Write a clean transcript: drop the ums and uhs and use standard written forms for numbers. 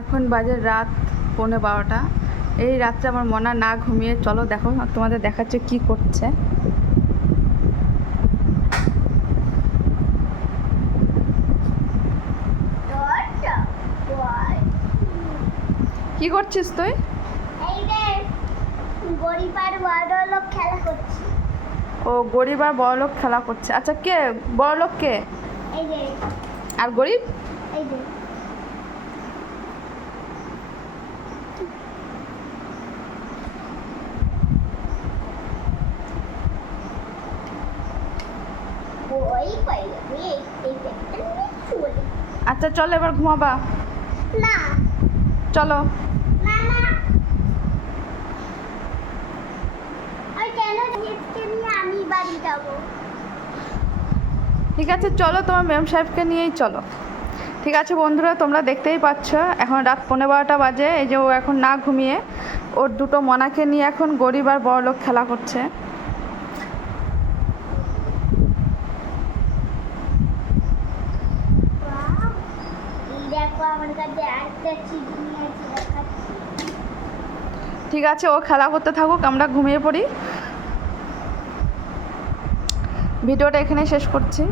এখন বাজে রাত 11:15। এই রাত্রে আমার মনা না ঘুমিয়ে, চলো দেখো তোমাদের দেখাচ্ছে কি করছে। কি করছিস তুই? ও গরিব আর বড়লোক খেলা করছে। আচ্ছা কে বড়লোক, কে আর গরিব? আচ্ছা চলো এবার ঘুমাবা। না চলো। না না কেন নিয়ে আমি বাড়ি যাবো। ঠিক আছে চলো, তোমার মেম সাহেবকে নিয়েই চলো। ঠিক আছে বন্ধুরা, তোমরা দেখতেই পাচ্ছ এখন রাত 11:15 বাজে। এই যে ও এখন না ঘুমিয়ে ওর দুটো মনাকে নিয়ে এখন গরিব আর বড়লোক খেলা করছে। দেখো আমার কাছে একটা চিঠি নিয়েছি, দেখাচ্ছি। ঠিক আছে ও খেলা করতে থাকুক, আমরা ঘুমিয়ে পড়ি। ভিডিওটা এখানে শেষ করছি।